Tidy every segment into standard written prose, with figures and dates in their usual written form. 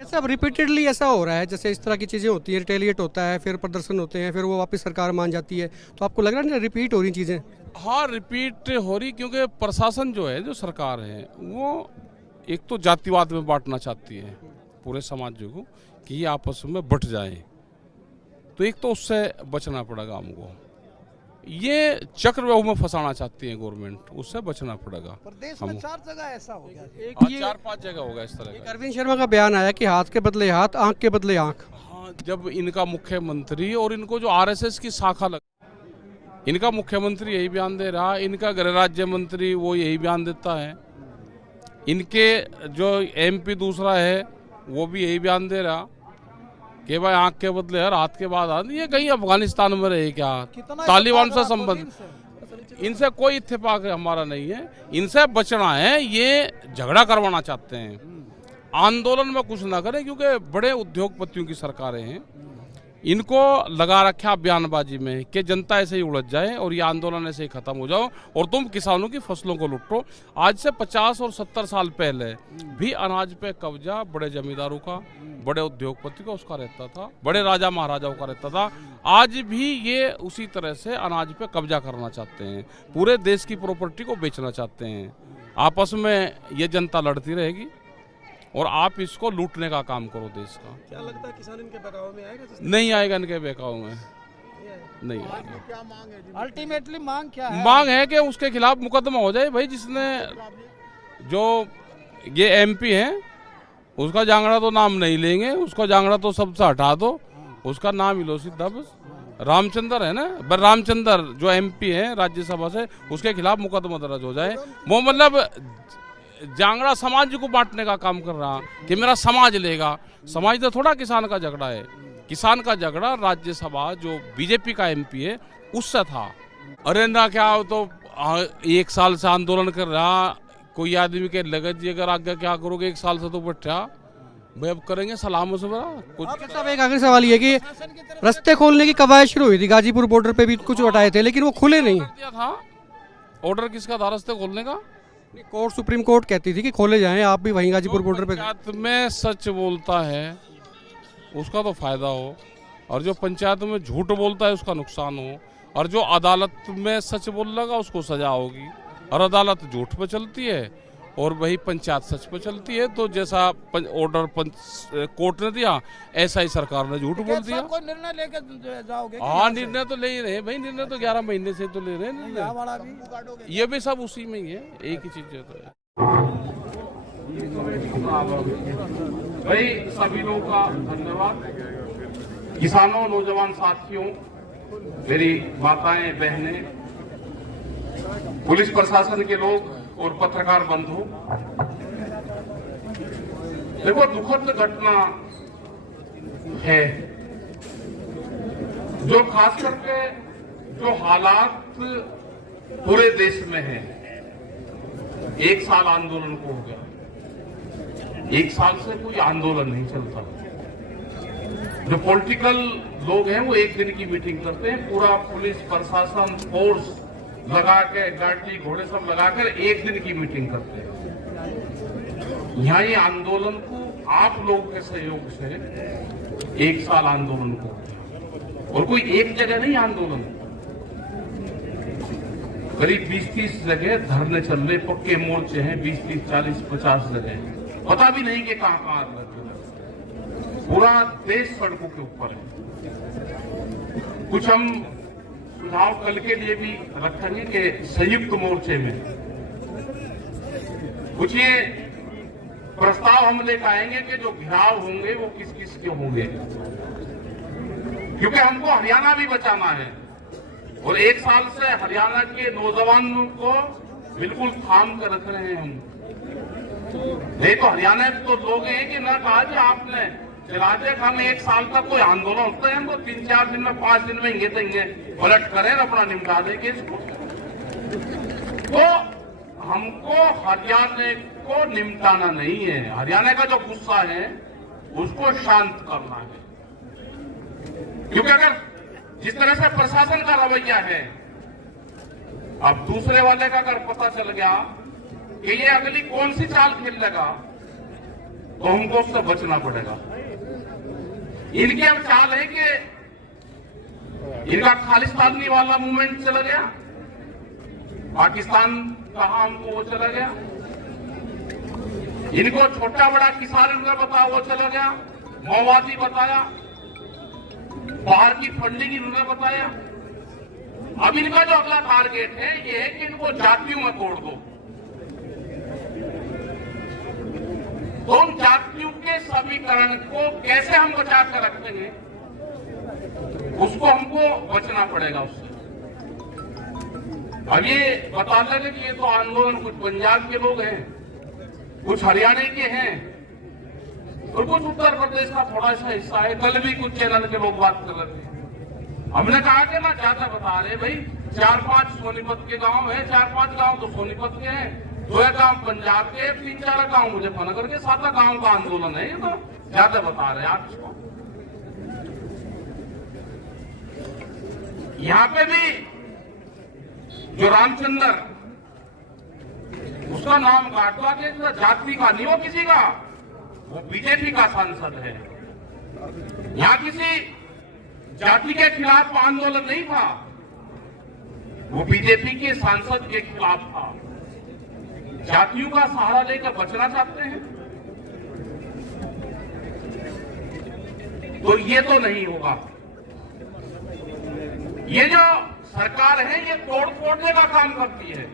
कैसे अब रिपीटेडली ऐसा हो रहा है, जैसे इस तरह की चीज़ें होती हैं, रिटेलिएट होता है, फिर प्रदर्शन होते हैं, फिर वो वापस सरकार मान जाती है, तो आपको लग रहा है ना रिपीट हो रही चीज़ें? हाँ, रिपीट हो रही, क्योंकि प्रशासन जो है, जो सरकार है, वो एक तो जातिवाद में बांटना चाहती है पूरे समाज को कि ये आपस में बट जाए। तो एक तो उससे बचना पड़ेगा हमको। ये चक्रव्यूह में फंसाना चाहती है गवर्नमेंट, उससे बचना पड़ेगा। प्रदेश में 4 जगह ऐसा हो गया। एक हाँ, ये 4-5 जगह होगा इस तरह एक का। अरविंद शर्मा का बयान आया कि हाथ के बदले हाथ, आंख के बदले आंख। हाँ, जब इनका मुख्यमंत्री और इनको जो आरएसएस की शाखा लग, इनका मुख्यमंत्री यही बयान दे रहा है, इनका गृह राज्य मंत्री वो यही बयान देता है, इनके जो एमपी दूसरा है वो भी यही बयान दे रहा कि भाई आंख के बदले हर, हाथ के बाद हाथ। ये कहीं अफगानिस्तान में रहे क्या? तालिबान से संबंध, इनसे कोई इत्तेफाक हमारा नहीं है, इनसे बचना है। ये झगड़ा करवाना चाहते हैं, आंदोलन में कुछ ना करें, क्योंकि बड़े उद्योगपतियों की सरकारें हैं, इनको लगा रखा बयानबाजी में कि जनता ऐसे ही उलझ जाए और ये आंदोलन ऐसे ही खत्म हो जाओ और तुम किसानों की फसलों को लुटो। आज से 50 और 70 साल पहले भी अनाज पे कब्जा बड़े जमींदारों का, बड़े उद्योगपति का उसका रहता था, बड़े राजा महाराजाओं का रहता था। आज भी ये उसी तरह से अनाज पे कब्जा करना चाहते हैं, पूरे देश की प्रॉपर्टी को बेचना चाहते हैं। आपस में ये जनता लड़ती रहेगी और आप इसको लूटने का काम करो देश का। क्या लगता है किसान इनके बहकावे में आएगा? नहीं आएगा, इनके बहकाव में नहीं आएगा। क्या मांग है? अल्टीमेटली मांग क्या है? मांग है कि उसके खिलाफ मुकदमा हो जाए। भाई जिसने, जो ये एमपी है, उसका जांगड़ा तो नाम नहीं लेंगे, उसका जांगड़ा तो सबसे हटा दो, उसका नाम ही लो सीधा बस। रामचंद्र है ना, पर रामचंद्र जो एमपी है राज्यसभा से, उसके खिलाफ मुकदमा दर्ज हो जाए। वो मतलब जांगड़ा समाज को बांटने का काम कर रहा कि मेरा समाज लेगा। समाज तो थोड़ा किसान का झगड़ा है, किसान का झगड़ा राज्यसभा जो बीजेपी का एमपी है उससे था। अरे ना क्या, तो 1 साल से आंदोलन कर रहा कोई आदमी के लगत जी, अगर आगे क्या करोगे 1 साल से तो बैठा भाई, अब करेंगे सलामों से बड़ा कुछ। सब एक आखिरी सवाल ये कि रास्ते खोलने की कवायद शुरू हुई थी, गाजीपुर बॉर्डर पे भी कुछ हटाए थे, लेकिन वो खुले नहीं। दिया था ऑर्डर किसका था रास्ते खोलने का? कोर्ट, सुप्रीम कोर्ट कहती थी कि खोले जाएं, आप भी वहीं गाजीपुर बॉर्डर पे। पंचायत में सच बोलता है उसका तो फायदा हो, और जो पंचायत में झूठ बोलता है उसका नुकसान हो, और जो अदालत में सच बोल लगा उसको सजा होगी। और अदालत झूठ पे चलती है और वही पंचायत सच पे चलती है। तो जैसा ऑर्डर कोर्ट ने दिया, ऐसा ही सरकार ने झूठ बोल दिया। कोई निर्णय लेके जाओगे? हाँ, निर्णय तो ले ही रहे भाई, निर्णय तो 11 महीने से तो ले रहे हैं निर्णय। ये भी सब उसी में ही है, एक ही चीज तो है। भाई सभी लोगों का धन्यवाद, किसानों, नौजवान साथियों, मेरी माताएं, बहनें, पुलिस प्रशासन के लोग और पत्रकार बंधु। देखो, दुखद घटना है जो खास करके जो हालात पूरे देश में है। 1 साल आंदोलन को हो गया, 1 साल से कोई आंदोलन नहीं चलता। जो पॉलिटिकल लोग हैं वो 1 दिन की मीटिंग करते हैं, पूरा पुलिस प्रशासन फोर्स लगा के, गाड़ी घोड़े सब लगाकर 1 दिन की मीटिंग करते हैं। यहाँ ये आंदोलन को आप लोगों के सहयोग से 1 साल आंदोलन को, और कोई एक जगह नहीं आंदोलन, करीब 20-30 जगह धरने चल रहे, पक्के मोर्चे हैं 20-30, 40, 50 जगह, पता भी नहीं कि कहां पूरा देश सड़कों के ऊपर है। कुछ हम सुझाव कल के लिए भी रखेंगे कि संयुक्त मोर्चे में कुछ ये प्रस्ताव हम लेकर आएंगे कि जो घेराव होंगे वो किस किस के होंगे, क्योंकि हमको हरियाणा भी बचाना है। और 1 साल से हरियाणा के नौजवानों को बिल्कुल थाम कर रख रहे हैं हम। नहीं तो हरियाणा तो लोग हैं कि ना कहा कि आपने चला दे, हम 1 साल तक कोई आंदोलन होता है, हम तो 3-4 दिन में, 5 दिन में ये देंगे, पलट करें अपना निपटा देंगे इसको। तो हमको हरियाणा को निपटाना नहीं है, हरियाणा का जो गुस्सा है उसको शांत करना है। क्योंकि अगर जिस तरह से प्रशासन का रवैया है, अब दूसरे वाले का अगर पता चल गया कि ये अगली कौन सी चाल खेल लेगा, तो हमको उससे बचना पड़ेगा। इनके अब चाल है कि इनका खालिस्तानी वाला मूवमेंट चला गया, पाकिस्तान कहा हमको वो चला गया, इनको छोटा बड़ा किसान इनका बताया वो चला गया, माओवादी बताया, बाहर की फंडिंग इन्होंने बताया। अब इनका जो अगला टारगेट है ये है कि इनको जातियों में तोड़ दो। तो उन जातियों के समीकरण को कैसे हम बचा कर रखेंगे, उसको हमको बचना पड़ेगा उससे। अब ये बता लगे कि ये तो आंदोलन कुछ पंजाब के लोग हैं, कुछ हरियाणा के हैं और कुछ उत्तर प्रदेश का थोड़ा सा हिस्सा है। कल भी कुछ चैनल के लोग बात कर रहे थे, हमने कहा कि ना ज्यादा बता रहे भाई, 4-5 सोनीपत के गांव है, 4-5 गांव तो सोनीपत के हैं, 2 गांव पंजाब के, 3-4 गांव मुजफ्फरनगर के, 7 गांव का आंदोलन है। ये तो ज्यादा बता रहे हैं आप इसको। यहां पे भी जो रामचंद्र, उसका नाम काटवा के जाति का नहीं, वो किसी का, वो बीजेपी का सांसद है। यहां किसी जाति के खिलाफ आंदोलन नहीं था, वो बीजेपी के सांसद के खिलाफ था। जातियों का सहारा लेकर बचना चाहते हैं तो ये तो नहीं होगा। ये जो सरकार है ये तोड़ फोड़ने का काम करती है।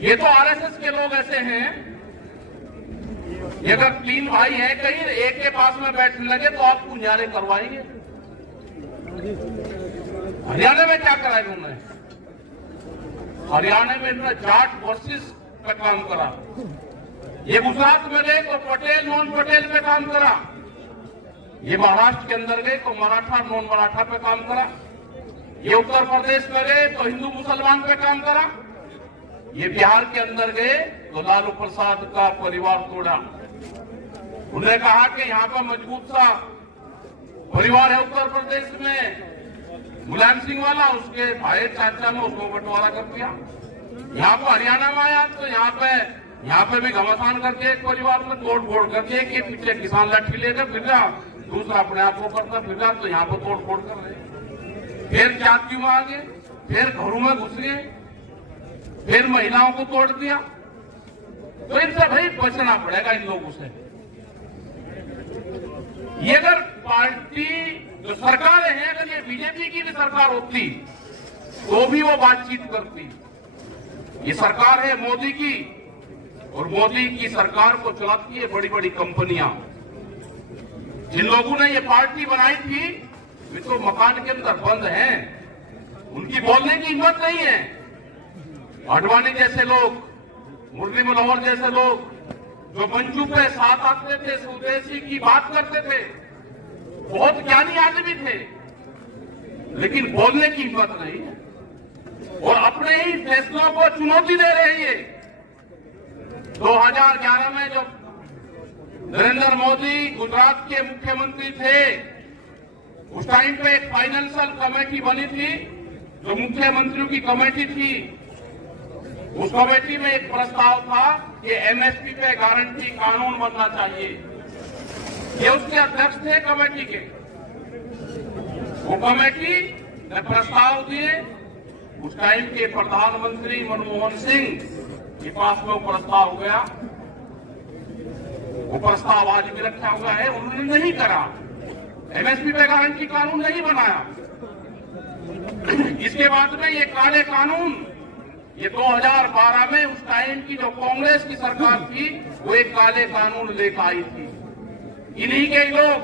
ये तो आरएसएस के लोग ऐसे हैं, ये अगर 3 भाई है कहीं एक के पास में बैठने लगे तो आप पुंजारे करवाएंगे। हरियाणा में क्या करा इन्होंने? हरियाणा में इन्होंने जाट वर्सेस पे काम करा। ये गुजरात में गए तो पटेल नॉन पटेल पे काम करा। ये महाराष्ट्र के अंदर गए तो मराठा नॉन मराठा पे काम करा। ये उत्तर प्रदेश में गए तो हिंदू मुसलमान पे काम करा। ये बिहार के अंदर गए तो लालू प्रसाद का परिवार तोड़ा। उन्होंने कहा कि यहाँ पर मजबूत सा परिवार है उत्तर प्रदेश में, मुलायम सिंह वाला, उसके भाई चाचा ने उसको बंटवारा कर दिया। यहाँ पर हरियाणा में आया तो यहाँ पे भी घमासान करके एक परिवार में तोड़ फोड़ करके कि पीछे किसान लाठी लेकर फिर रहा, दूसरा अपने आप को करता फिर रहा, तो यहाँ पर तोड़ फोड़ कर रहे। फिर जातियों में आ गए, फिर घरों में घुस गए, फिर महिलाओं को तोड़ दिया। तो इनसे भाई बचना पड़ेगा इन लोगों से। ये अगर पार्टी जो सरकारें हैं, अगर ये बीजेपी की भी सरकार होती तो भी वो बातचीत करती। ये सरकार है मोदी की, और मोदी की सरकार को चलाती है बड़ी बड़ी कंपनियां। जिन लोगों ने ये पार्टी बनाई थी वे तो मकान के अंदर बंद हैं, उनकी बोलने की हिम्मत नहीं है। आडवाणी जैसे लोग, मुरली मनोहर जैसे लोग जो मंचू पे साथ आते थे, स्वदेशी की बात करते थे, बहुत ज्ञानी आदमी थे, लेकिन बोलने की हिम्मत नहीं है और अपने ही फैसलों को चुनौती दे रहे हैं। ये 2011 में जो नरेंद्र मोदी गुजरात के मुख्यमंत्री थे, उस टाइम पे एक फाइनेंशियल कमेटी बनी थी जो मुख्यमंत्रियों की कमेटी थी। उस कमेटी में एक प्रस्ताव था कि एमएसपी पे गारंटी कानून बनना चाहिए। ये उसके अध्यक्ष थे कमेटी के। वो कमेटी ने प्रस्ताव दिए। उस टाइम के प्रधानमंत्री मनमोहन सिंह के पास में वो प्रस्ताव गया। वो प्रस्ताव आज भी रखा हुआ है, उन्होंने नहीं करा, एमएसपी पे गारंटी कानून नहीं बनाया। इसके बाद में ये काले कानून, ये 2012 में उस टाइम की जो कांग्रेस की सरकार थी वो एक काले कानून लेकर आई थी। इन्हीं के लोग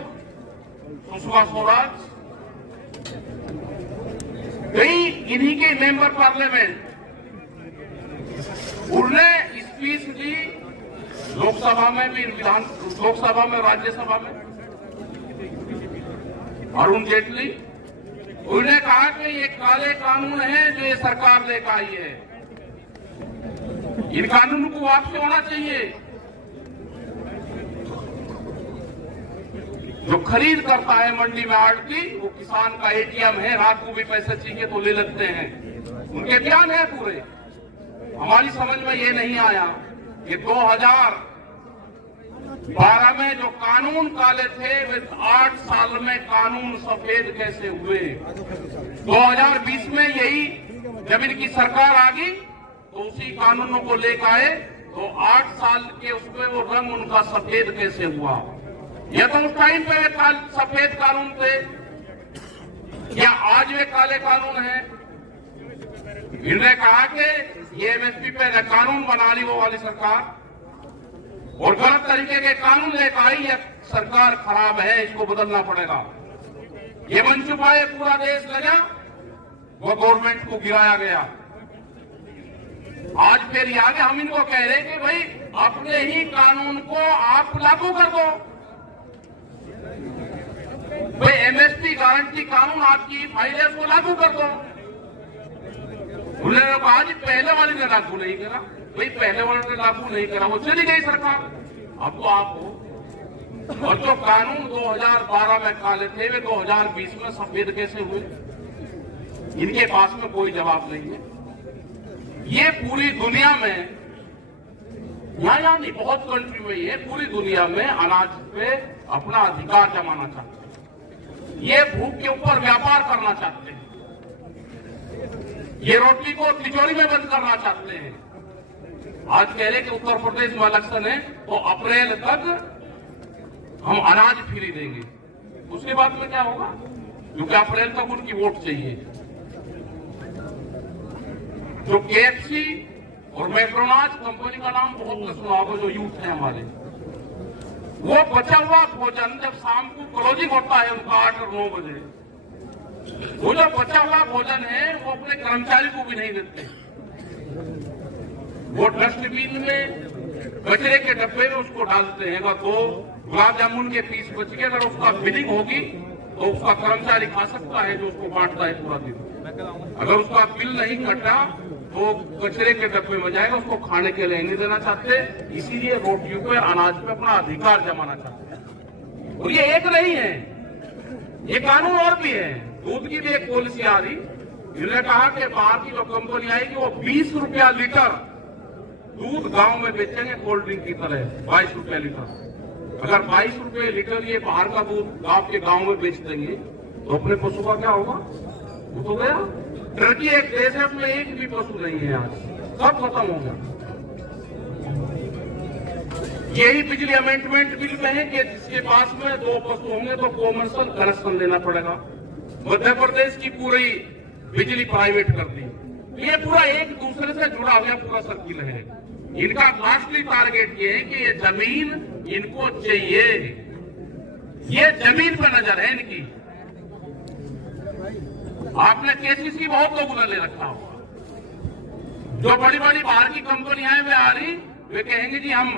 सुषमा स्वराज, कई इन्हीं के मेंबर पार्लियामेंट, उन्होंने स्पीच दी लोकसभा में भी, लोकसभा में, राज्यसभा में। अरुण जेटली, उन्होंने कहा कि ये काले कानून है जो ये सरकार लेकर आई है, इन कानूनों को वापसी होना चाहिए। जो खरीद करता है मंडी में आड़ती, वो किसान का एटीएम है, रात को भी पैसे चाहिए तो ले लेते हैं। उनके बयान है पूरे। हमारी समझ में ये नहीं आया कि 12 में जो कानून काले थे वे 8 साल में कानून सफेद कैसे हुए। 2020 में यही जब इनकी सरकार आ गई तो उसी कानूनों को लेकर आए तो 8 साल के उसमें वो रंग उनका सफेद कैसे हुआ। या तो उस टाइम पे वे सफेद कानून थे या आज वे काले कानून हैं। इन्होंने कहा कि ये एमएसपी पे कानून बना ली वो वाली सरकार और गलत तरीके के कानून लेकर आई। यह सरकार खराब है, इसको बदलना पड़ेगा। ये बन चुका है, पूरा देश लगा, वो गवर्नमेंट को गिराया गया। आज फिर ये आगे हम इनको कह रहे हैं कि भाई अपने ही कानून को आप लागू कर दो। भाई एमएसपी गारंटी कानून आपकी फाइल है, उसको लागू कर दो। उन्होंने कहा जी पहले वाले ने लागू नहीं करा। भाई पहले वाले ने लागू नहीं करा, वो चली गई सरकार। अब तो आप हो। और जो कानून 2012 में काले थे वे 2020 में सफेद कैसे हुए, इनके पास में कोई जवाब नहीं है। ये पूरी दुनिया में, यहाँ नहीं, बहुत कंट्री में ये पूरी दुनिया में अनाज पे अपना अधिकार जमाना चाहते हैं। ये भूख के ऊपर व्यापार करना चाहते हैं। ये रोटी को तिजोरी में बंद करना चाहते हैं। आज कह रहे कि उत्तर प्रदेश में इलेक्शन है तो अप्रैल तक हम अनाज फ्री देंगे। उसके बाद में क्या होगा, क्योंकि अप्रैल तक उनकी वोट चाहिए। जो केएफसी और मैकडोनाल्ड कंपनी का नाम बहुत सुना होगा, जो यूथ है हमारे, वो बचा हुआ भोजन जब शाम को क्लोजिंग होता है उनका 8 और 9 बजे, वो जो बचा हुआ भोजन है वो अपने कर्मचारी को भी नहीं देते। वो डस्टबिन में कचरे के डब्बे में उसको डालते हैं। अगर 2 गुलाब जामुन के पीस बच के अगर उसका बिलिंग होगी तो उसका कर्मचारी खा सकता है जो उसको बांटता है पूरा दिन। अगर उसका बिल नहीं कटा तो कचरे के डब्बे में जाएगा, उसको खाने के लिए नहीं देना चाहते। इसीलिए रोटियों पे अनाज पे अपना अधिकार जमाना चाहते हैं। और ये एक नहीं है, ये कानून और भी है। दूध की भी एक पॉलिसी आ रही। इन्होंने कहा कि बाहर की जो कंपनी आएगी वो 20 रुपया लीटर दूध गांव में बेचेंगे कोल्ड ड्रिंक की तरह, 22 रुपया लीटर। अगर 22 रुपये लीटर ये बाहर का दूध आपके गांव में बेच देंगे तो अपने पशु का क्या होगा, वो तो गया। टर्की एक देश है, उसमें एक भी पशु नहीं है, आज सब खत्म हो गया। यही बिजली अमेंडमेंट बिल में है कि जिसके पास में 2 पशु होंगे तो कॉमर्शियल कनेक्शन देना पड़ेगा। मध्य प्रदेश की पूरी बिजली प्राइवेट कर दी। ये पूरा एक दूसरे से जुड़ा हुआ पूरा सर्किल है। इनका लास्टली टारगेट ये है कि ये जमीन इनको चाहिए, ये जमीन पर नजर है इनकी। आपने केसीसी बहुत लोगों ने ले रखा होगा। जो बड़ी बड़ी बाहर की कंपनियां वे आ रही, वे कहेंगे जी हम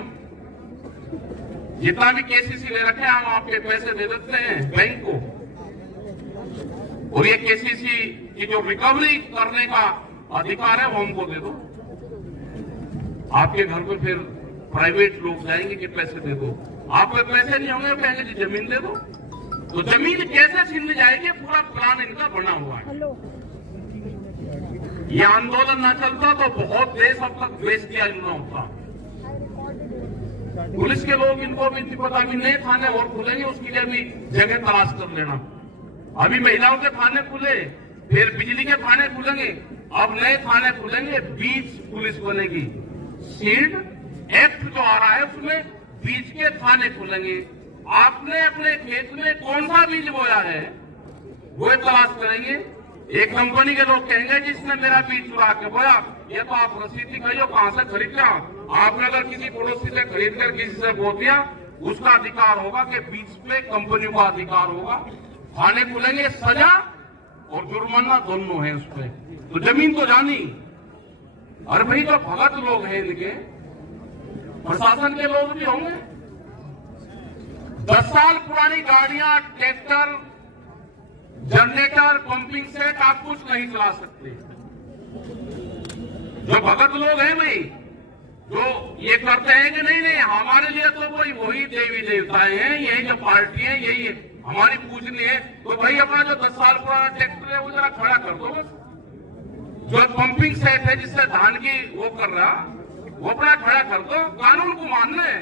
जितना भी केसीसी ले रखे हम आपके पैसे दे देते हैं बैंक को, और ये केसीसी की जो रिकवरी करने का अधिकार है वो हमको दे दो। आपके घर पे फिर प्राइवेट लोग जाएंगे कि पैसे दे दो। आप पे पैसे नहीं होंगे, कहेंगे जी जमीन दे दो। तो जमीन कैसे छीन जाएगी, पूरा प्लान इनका बना हुआ है। ये आंदोलन न चलता तो बहुत देश अब तक बेच दिया इतना होता। पुलिस के लोग इनको भी पता भी नए थाने और खुलेंगे, उसके लिए भी जगह तलाश कर लेना। अभी महिलाओं के थाने खुले, फिर बिजली के थाने खुलेंगे, अब नए थाने खुलेंगे, बीच पुलिस बनेगी। सीड एक्ट जो आ रहा है उसमें बीज के थाने खुलेंगे। आपने अपने खेत में कौन सा बीज बोया है वो तलाश करेंगे। एक कंपनी के लोग कहेंगे जिसने मेरा बीज चुरा के बोया, ये तो आप रसीद दिखाइए कहां से खरीद लिया। आपने अगर किसी पड़ोसी से खरीद कर किसी से बो दिया, उसका अधिकार होगा कि बीज पे कंपनी का अधिकार होगा। थाने खुलेंगे, सजा और जुर्माना दोनों है उसमें। तो जमीन तो जानी। और भाई जो भगत लोग हैं इनके, प्रशासन के लोग भी होंगे। 10 साल पुरानी गाड़ियां, ट्रैक्टर, जनरेटर, पंपिंग सेट आप कुछ नहीं चला सकते। जो भगत लोग हैं भाई, जो ये करते हैं कि नहीं नहीं हमारे लिए तो कोई वही देवी देवताएं हैं, यही जो पार्टी है यही हमारी पूजनी है, तो भाई अपना जो 10 साल पुराना ट्रैक्टर है वो जरा खड़ा कर दो। बस जो पंपिंग सेट है जिससे धान की वो कर रहा, वो अपना खड़ा कर दो। कानून को मानना है।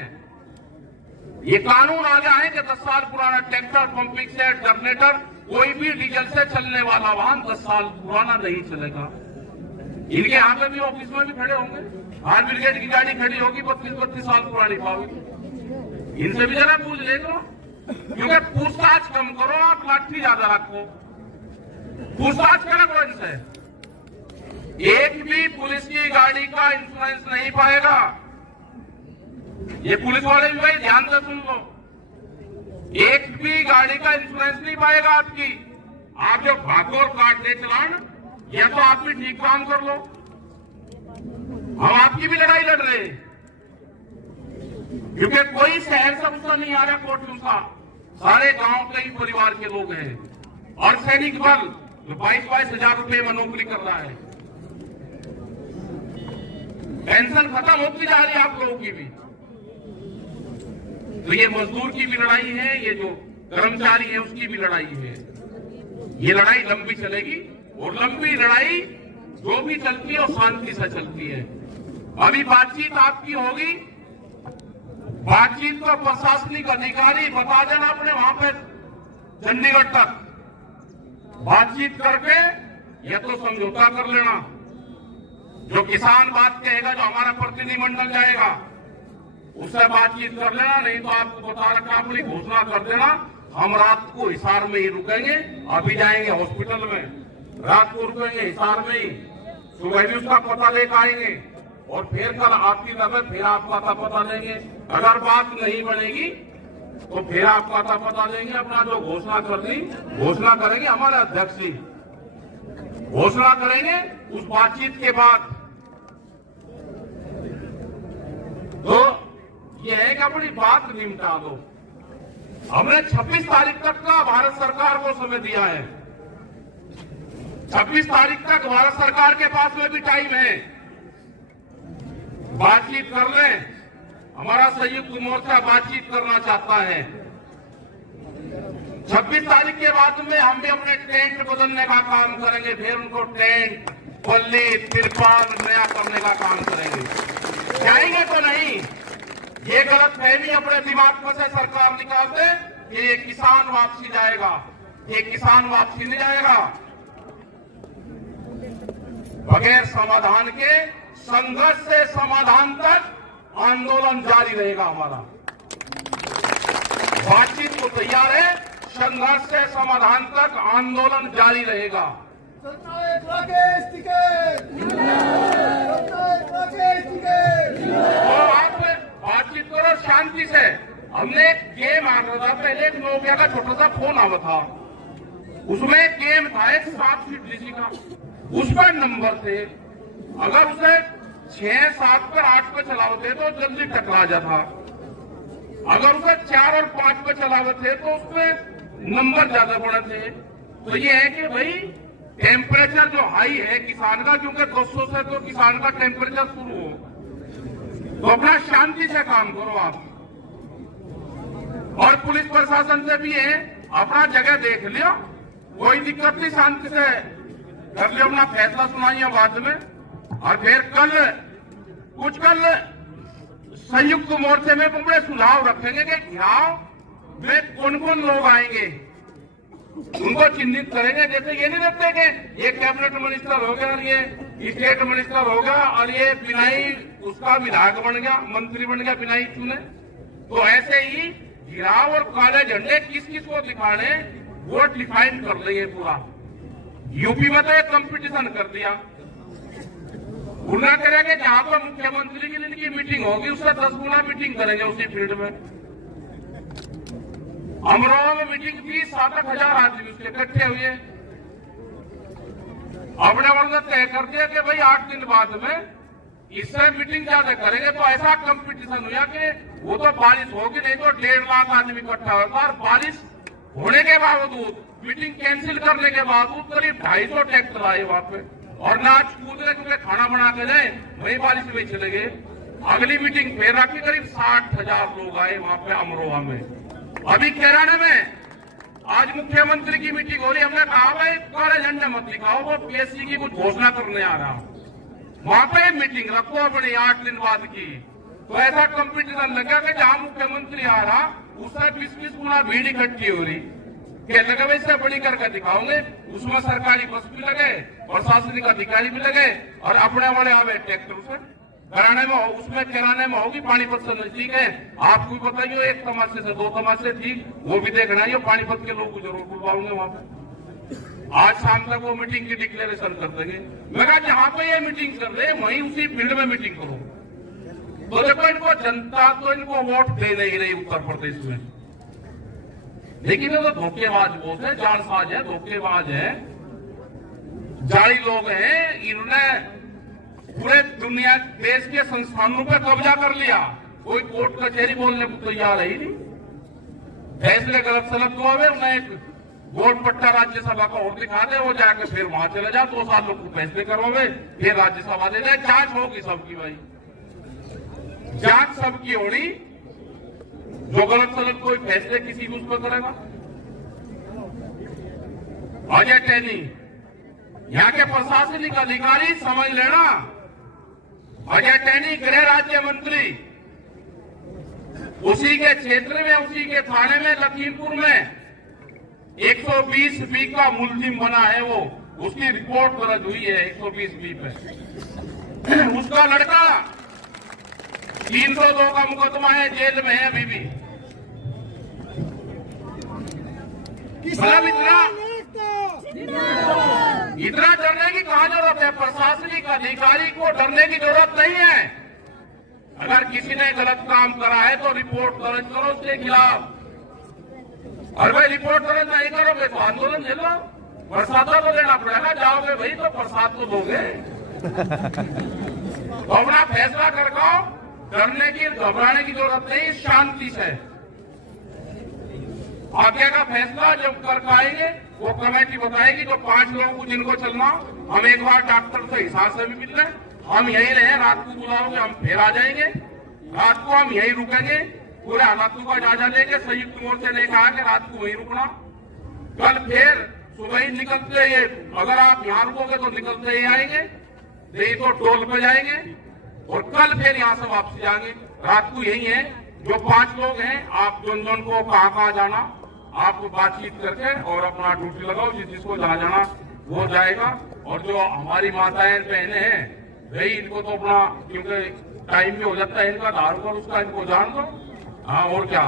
ये कानून आ गया है कि 10 साल पुराना ट्रैक्टर, पंपिंग सेट, जनरेटर, कोई भी डीजल से चलने वाला वाहन 10 साल पुराना नहीं चलेगा। इनके यहाँ पे भी ऑफिस में भी खड़े होंगे, फायर ब्रिगेड की गाड़ी खड़ी होगी 32-32 साल पुरानी पाओगी। इनसे भी जरा पूछ ले करो, क्योंकि पूछताछ कम करो, आप लाठी ज्यादा रखो, पूछताछ करो इनसे। एक भी पुलिस की गाड़ी का इंश्योरेंस नहीं पाएगा। ये पुलिस वाले भी भाई ध्यान से सुन लो, एक भी गाड़ी का इंश्योरेंस नहीं पाएगा आपकी। आप जो भागो और काट दे चलान, या तो आप भी ठीक काम कर लो, हम आपकी भी लड़ाई लड़ रहे हैं, क्योंकि कोई शहर से गुस्सा नहीं आ रहा कोर्ट गुस्सा, सारे गांव के ही परिवार के लोग हैं। और सैनिक बल जो 22-22 हजार रुपए में नौकरी कर रहा है, पेंशन खत्म होती जा रही है आप लोगों की भी। तो ये मजदूर की भी लड़ाई है, ये जो कर्मचारी है उसकी भी लड़ाई है। ये लड़ाई लंबी चलेगी, और लंबी लड़ाई जो भी चलती है वो शांति से चलती है। अभी बातचीत आपकी होगी, बातचीत को प्रशासनिक अधिकारी बता देना अपने वहां पे चंडीगढ़ तक, बातचीत करके या तो समझौता कर लेना। जो किसान बात कहेगा, जो हमारा प्रतिनिधिमंडल जाएगा, उससे बातचीत कर लेना, नहीं तो आपको बता रखा, अपनी घोषणा कर देना, हम रात को हिसार में ही रुकेंगे। अभी जाएंगे हॉस्पिटल में, रात को रुकेंगे हिसार में ही, सुबह भी उसका पता लेकर आएंगे, और फिर कल आपकी तरफ फिर आपका पता लेंगे। अगर बात नहीं बनेगी तो फिर आपका पता लेंगे। अपना जो घोषणा कर दी, घोषणा करेंगे, हमारे अध्यक्ष जी घोषणा करेंगे। उस बातचीत के बाद तो ये है कि अपनी बात निपटा दो। हमने 26 तारीख तक का भारत सरकार को समय दिया है, 26 तारीख तक भारत सरकार के पास में भी टाइम है, बातचीत कर लें। हमारा संयुक्त मोर्चा बातचीत करना चाहता है। 26 तारीख के बाद में हम भी अपने टेंट बदलने का काम करेंगे, फिर उनको टेंट, पल्ली, तिरपाल नया करने का काम करेंगे। जाएंगे तो नहीं, ये गलत फहमी अपने दिमाग में से सरकार निकाल दे कि ये किसान वापसी जाएगा, ये किसान वापसी नहीं जाएगा। बगैर समाधान के संघर्ष से समाधान तक आंदोलन जारी रहेगा हमारा। बातचीत को तैयार है, संघर्ष से समाधान तक आंदोलन जारी रहेगा। तो आप बातचीत करो शांति से। हमने एक गेम आ रहा था पहले, एक नोकिया का छोटा सा फोन आवा था, उसमें एक गेम था, एक 7 फीट लीजी का, उस पर नंबर थे, अगर उसे 6, 7 पर 8 पे चलावते तो जल्दी टकरा जाता, अगर उसे 4 और 5 पे चलावते तो उसमें नंबर ज्यादा बड़े थे। तो ये है कि भाई टेम्परेचर जो हाई है किसान का, क्योंकि 200 से तो किसान का टेम्परेचर शुरू हो, तो अपना शांति से काम करो आप। और पुलिस प्रशासन से भी है, अपना जगह देख लियो, कोई दिक्कत नहीं, शांति से कर लियो, अपना फैसला सुनाइए बाद में। और फिर कल संयुक्त मोर्चे में बड़े सुझाव रखेंगे कि घिराव में कौन कौन लोग आएंगे, उनको चिन्हित करेंगे। जैसे ये नहीं रहते कि ये कैबिनेट मिनिस्टर हो गया और ये स्टेट मिनिस्टर हो गया और ये बिनाई उसका विधायक बन गया, मंत्री बन गया बिनाई चुने। तो ऐसे ही घिराव और काले झंडे किस किस को दिखाने वो डिफाइन कर लेंगे पूरा। यूपी में तो एक कंपटीशन कर दिया, उन्ना करेंगे जहां पर मुख्यमंत्री की इनकी मीटिंग होगी उससे 10 गुना मीटिंग करेंगे उसी फील्ड में। अमरोहा में मीटिंग थी, 7-8 हजार आदमी उसके इकट्ठे हुए। अपने वर्ग तय कर दिया कि भाई 8 दिन बाद में इससे मीटिंग ज्यादा करेंगे। तो ऐसा कंपटीशन हुआ कि वो तो बारिश होगी नहीं तो 1.5 लाख आदमी इकट्ठा होगा, और बारिश होने के बावजूद, मीटिंग कैंसिल करने के बावजूद करीब 250 ट्रैक्टर आए वहां पे, और नाच कूद रहे क्योंकि खाना बना के जाए, वही बारिश में चले गए। अगली मीटिंग फिर रखी, करीब 60,000 लोग आए वहां पे अमरोहा में। अभी कैराना में आज मुख्यमंत्री की मीटिंग हो रही, हमने कहा भाई काले झंडे मत दिखाओ, वो पीएससी की कुछ घोषणा करने आ रहा, वहां पे मीटिंग रखो अपनी 8 दिन बाद की, तो ऐसा कंपटीशन लगा कि जहां मुख्यमंत्री आ रहा उससे 20-20 गुना भीड़ इकट्ठी हो रही। क्या लगा भाई इससे बड़ी करके दिखाओगे, उसमें सरकारी बस भी लगे, प्रशासनिक अधिकारी भी लगे और अपने वाले आवे ट्रैक्टर से कराने में उसमें किराने में होगी। पानीपत से नजदीक है, आपको भी बताइए, एक तमाशे से 2 तमाशे थी, वो भी देखना है। पानीपत के लोग जरूर बुलवाऊंगे वहां पे। आज शाम तक वो मीटिंग की डिक्लेरेशन कर देंगे। मैं कहा जहां पे ये मीटिंग कर रहे वहीं उसी फील्ड में मीटिंग करो। तो देखो इनको जनता तो इनको वोट दे नहीं रही उत्तर प्रदेश में, लेकिन ये तो धोखेबाज वोट है, जालसाज है, धोखेबाज है, जाली लोग हैं। इन्होंने पूरे दुनिया देश के संस्थानों पर कब्जा कर लिया। कोई कोर्ट कचहरी बोलने को तैयार है ही नहीं। फैसले गलत सलत हुआ है, उन्हें एक वोट पट्टा राज्यसभा का और दिखा दे, वो जाके फिर वहां चले जाओ, 2 साल लोग को फैसले करवावे, फिर राज्यसभा दे जाए। जांच होगी सबकी भाई, जांच सबकी होनी। जो गलत सलत कोई फैसले किसी उस पर करेगा। अजय टैनी यहाँ के प्रशासनिक अधिकारी समझ लेना, अजय टैनी गृह राज्य मंत्री, उसी के क्षेत्र में, उसी के थाने में, लखीमपुर में 120B का मुलजिम बना है वो, उसकी रिपोर्ट दर्ज हुई है 120B पे। उसका लड़का 302 का मुकदमा है, जेल में है अभी भी। मतलब इतना डरने की कहां जरूरत है? प्रशासनिक अधिकारी को डरने की जरूरत नहीं है। अगर किसी ने गलत काम करा है तो रिपोर्ट दर्ज करो उसके खिलाफ। और भाई रिपोर्ट दर्ज नहीं करोगे तो आंदोलन झेलो, प्रसाद तो देना पड़ेगा। जाओगे भाई तो प्रसाद तो दोगे। तो अपना फैसला कर पाओ, डरने की घबराने की जरूरत नहीं, शांति से आगे का फैसला जब कर पाएंगे वो कमेटी बताएगी। जो 5 लोगों को जिनको चलना, हम एक बार डॉक्टर से हिसाब से भी मिल रहे, हम यही रहे, रात को बुलाओगे हम फिर आ जाएंगे, रात को हम यही रुकेंगे, पूरे हालातों का जायजा लेंगे। संयुक्त मोर्चे ने कहा कि रात को वही रुकना, कल फिर सुबह ही निकलते ये, अगर आप यहाँ रुकोगे तो निकलते ही आएंगे, नहीं तो टोल पे जाएंगे और कल फिर यहाँ से वापसी जाएंगे। रात को यही है। जो 5 लोग हैं, आप जन को कहाँ जाना आप बातचीत करके और अपना ड्यूटी लगाओ, जिसको जहाँ जाना वो जाएगा। और जो हमारी माताएं बहनें हैं भाई, इनको तो अपना, क्योंकि टाइम भी हो जाता है इनका, दारू का उसका इनको जान दो। हाँ और क्या।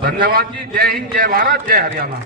धन्यवाद जी। जय हिंद, जय भारत, जय हरियाणा।